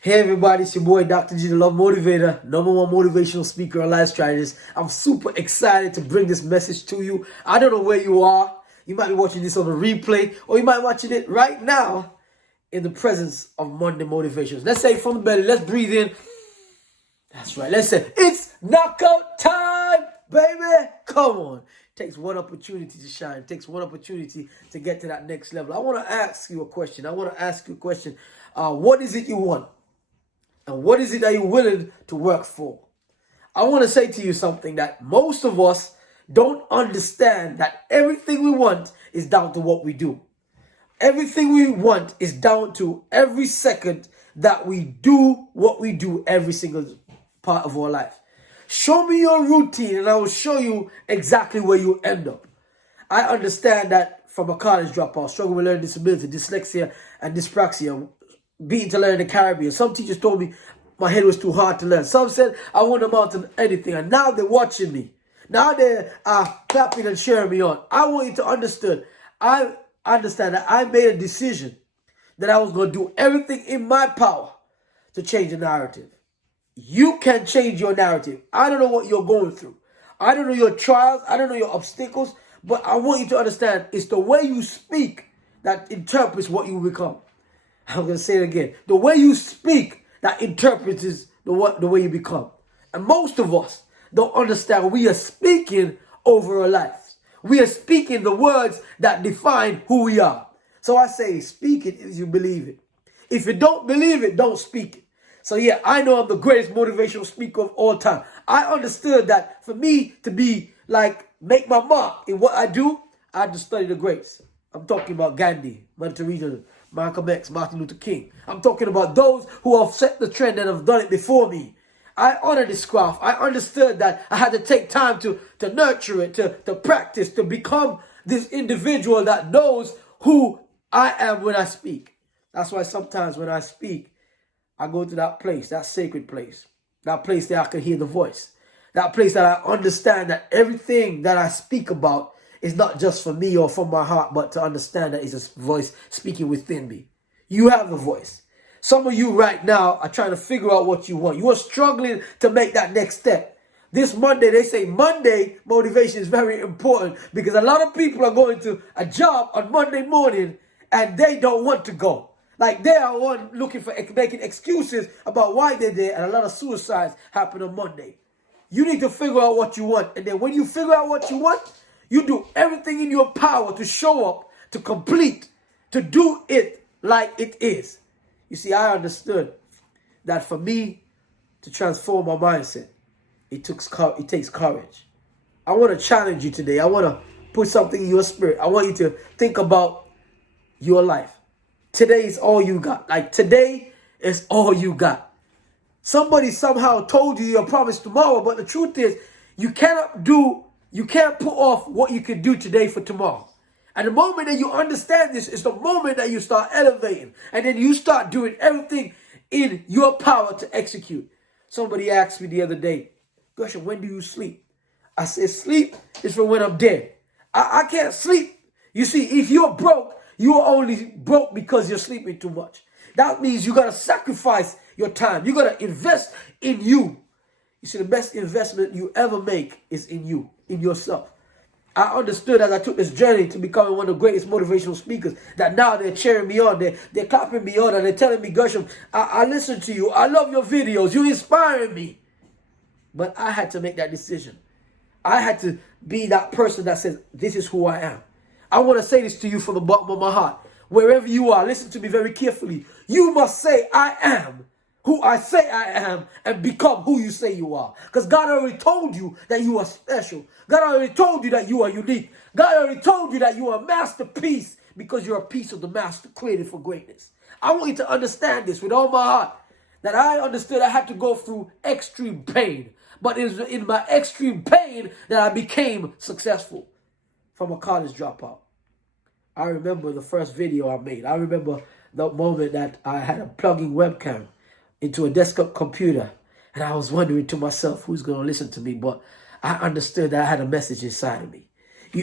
Hey everybody, it's your boy Dr. G, the Love Motivator, #1 motivational speaker and life strategist. I'm super excited to bring this message to you. I don't know where you are. You might be watching this on a replay, or you might be watching it right now in the presence of Monday motivations. Let's say from the belly, let's breathe in. That's right. Let's say it's knockout time, baby. Come on. Takes one opportunity to shine. Takes one opportunity to get to that next level. I want to ask you a question. What is it you want? And what is it that you're willing to work for? I want to say to you something that most of us don't understand, that everything we want is down to what we do. Everything we want is down to every second that we do what we do every single part of our life. Show me your routine and I will show you exactly where you end up. I understand that from a college dropout, struggling with learning disability, dyslexia, and dyspraxia, being to learn in the Caribbean. Some teachers told me my head was too hard to learn. Some said I wouldn't amount to anything. And now they're watching me. Now they're clapping and cheering me on. I want you to understand. I understand that I made a decision that I was going to do everything in my power to change the narrative. You can change your narrative. I don't know what you're going through. I don't know your trials. I don't know your obstacles. But I want you to understand it's the way you speak that interprets what you become. I'm going to say it again. The way you speak that interprets the way you become. And most of us don't understand we are speaking over our lives. We are speaking the words that define who we are. So I say, speak it if you believe it. If you don't believe it, don't speak it. So yeah, I know I'm the greatest motivational speaker of all time. I understood that for me to make my mark in what I do, I had to study the greats. I'm talking about Gandhi, Mother Teresa, Malcolm X, Martin Luther King. I'm talking about those who have set the trend and have done it before me. I honor this craft. I understood that I had to take time to nurture it, to practice, to become this individual that knows who I am when I speak. That's why sometimes when I speak, I go to that place, that sacred place, that place that I can hear the voice, that place that I understand that everything that I speak about is not just for me or from my heart, but to understand that it's a voice speaking within me. You have a voice. Some of you right now are trying to figure out what you want. You are struggling to make that next step. This Monday, they say Monday motivation is very important because a lot of people are going to a job on Monday morning and they don't want to go. Like they are one looking for making excuses about why they're there, and a lot of suicides happen on Monday. You need to figure out what you want. And then when you figure out what you want, you do everything in your power to show up, to complete, to do it like it is. You see, I understood that for me to transform my mindset, it takes courage. I want to challenge you today. I want to put something in your spirit. I want you to think about your life. Today is all you got. Like today is all you got. Somebody somehow told you you're promised tomorrow, but the truth is you can't put off what you can do today for tomorrow. And the moment that you understand this is the moment that you start elevating. And then you start doing everything in your power to execute. Somebody asked me the other day, Gershom, when do you sleep? I said, sleep is for when I'm dead. I can't sleep. You see, if you're broke, you are only broke because you're sleeping too much. That means you got to sacrifice your time. You got to invest in you. You see, the best investment you ever make is in you, in yourself. I understood as I took this journey to becoming one of the greatest motivational speakers that now they're cheering me on. They're clapping me on and they're telling me, Gershom, I listen to you. I love your videos. You inspire me. But I had to make that decision. I had to be that person that says, this is who I am. I want to say this to you from the bottom of my heart. Wherever you are, listen to me very carefully. You must say, I am who I say I am and become who you say you are. Because God already told you that you are special. God already told you that you are unique. God already told you that you are a masterpiece because you're a piece of the master created for greatness. I want you to understand this with all my heart. That I understood I had to go through extreme pain. But it was in my extreme pain that I became successful from a college dropout. I remember the first video I made. I remember the moment that I had a plugging webcam into a desktop computer. And I was wondering to myself, who's going to listen to me? But I understood that I had a message inside of me.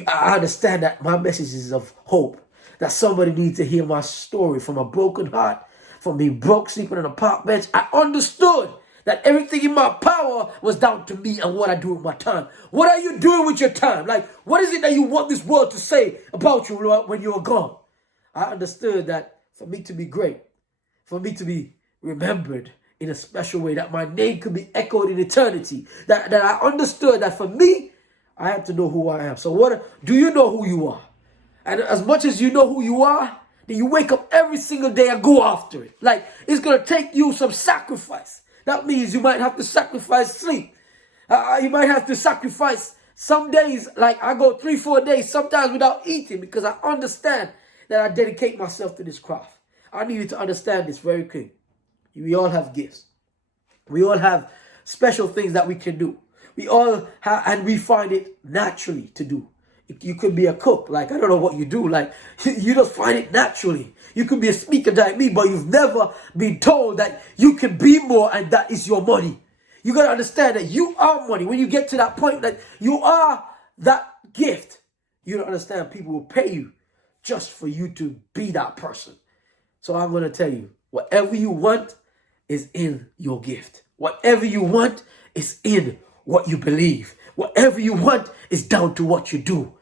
I understand that my message is of hope. That somebody needs to hear my story from a broken heart, from being broke, sleeping on a park bench. I understood that everything in my power was down to me and what I do with my time. What are you doing with your time? Like, what is it that you want this world to say about you when you're gone? I understood that for me to be great, for me to be remembered in a special way, that my name could be echoed in eternity, that I understood that for me, I had to know who I am. So do you know who you are? And as much as you know who you are, then you wake up every single day and go after it. Like, it's going to take you some sacrifice. That means you might have to sacrifice sleep. You might have to sacrifice some days, like I go 3-4 days sometimes without eating, because I understand that I dedicate myself to this craft. I need you to understand this very quick. We all have gifts. We all have special things that we can do. We all have, and we find it naturally to do. You could be a cook, like I don't know what you do, like you just find it naturally. You could be a speaker like me, but you've never been told that you can be more and that is your money. You got to understand that you are money. When you get to that point that you are that gift, you don't understand people will pay you just for you to be that person. So I'm going to tell you, whatever you want is in your gift. Whatever you want is in what you believe. Whatever you want is down to what you do.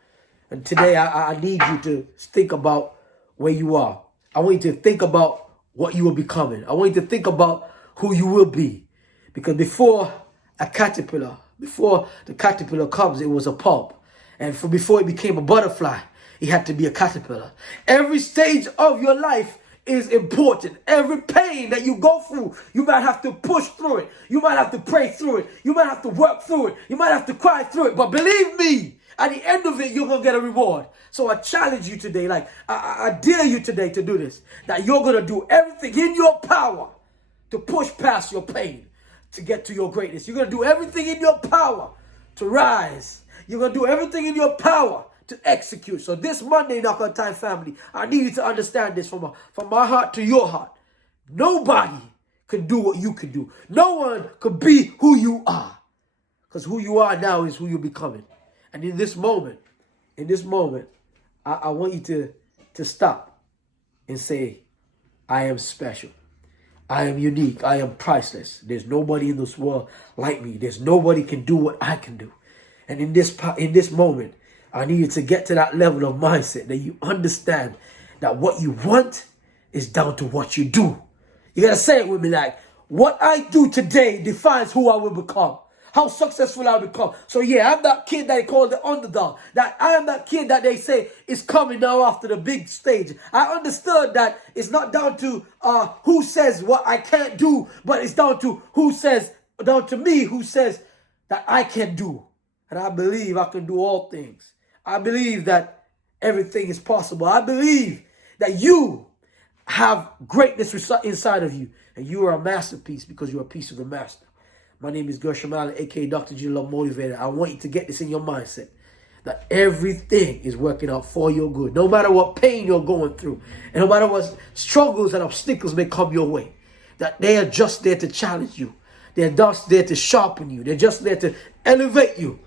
And today I need you to think about where you are. I want you to think about what you are becoming. I want you to think about who you will be. Because before the caterpillar comes, it was a pulp. And before it became a butterfly, it had to be a caterpillar. Every stage of your life is important. Every pain that you go through, you might have to push through it. You might have to pray through it. You might have to work through it. You might have to cry through it. But believe me, at the end of it, you're going to get a reward. So I challenge you today, like I dare you today to do this, that you're going to do everything in your power to push past your pain, to get to your greatness. You're going to do everything in your power to rise. You're going to do everything in your power to execute. So this Monday, Knock on Time family, I need you to understand this from my heart to your heart. Nobody can do what you can do. No one could be who you are. Because who you are now is who you're becoming. And in this moment, I want you to stop and say, I am special. I am unique. I am priceless. There's nobody in this world like me. There's nobody can do what I can do. And in this moment, I need you to get to that level of mindset that you understand that what you want is down to what you do. You got to say it with me, like, what I do today defines who I will become. How successful I become. So yeah, I'm that kid that they call the underdog. That I am that kid that they say is coming now after the big stage. I understood that it's not down to who says what I can't do, but it's down to me who says that I can do. And I believe I can do all things. I believe that everything is possible. I believe that you have greatness inside of you. And you are a masterpiece because you're a piece of the master. My name is Gershom, a.k.a. Dr. G Love Motivator. I want you to get this in your mindset, that everything is working out for your good. No matter what pain you're going through, and no matter what struggles and obstacles may come your way, that they are just there to challenge you. They're just there to sharpen you. They're just there to elevate you,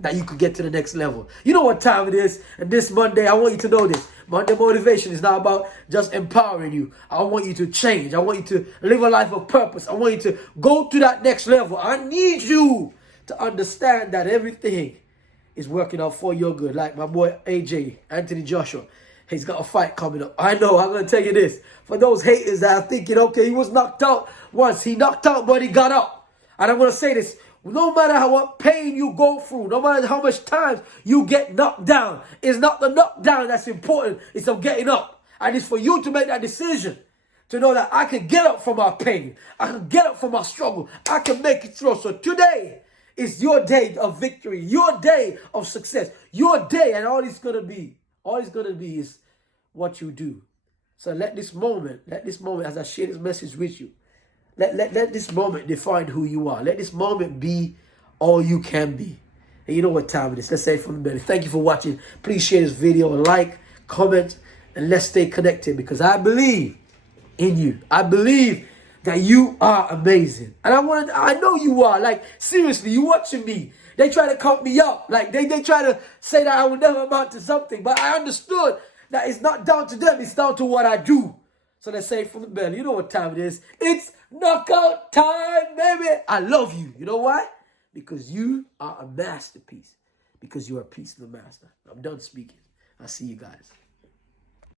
that you could get to the next level. You know what time it is. And this Monday, I want you to know this. Monday motivation is not about just empowering you. I want you to change. I want you to live a life of purpose. I want you to go to that next level. I need you to understand that everything is working out for your good. Like my boy AJ, Anthony Joshua, he's got a fight coming up. I know, I'm going to tell you this. For those haters that are thinking, okay, he was knocked out once. He knocked out, but he got up. And I'm going to say this. No matter what pain you go through, no matter how much times you get knocked down, it's not the knockdown that's important. It's of getting up. And it's for you to make that decision to know that I can get up from my pain. I can get up from my struggle. I can make it through. So today is your day of victory, your day of success, your day. And all it's going to be is what you do. So let this moment, as I share this message with you, Let this moment define who you are. Let this moment be all you can be. And you know what time it is. Let's say it from the belly. Thank you for watching. Please share this video, like, comment, and let's stay connected, because I believe in you. I believe that you are amazing. And I know you are. Like, seriously, you watching me. They try to count me up. Like, they try to say that I will never amount to something. But I understood that it's not down to them. It's down to what I do. So let's say from the belly. You know what time it is. It's knockout time, baby. I love you. You know why? Because you are a masterpiece. Because you are a piece of the master. I'm done speaking. I'll see you guys.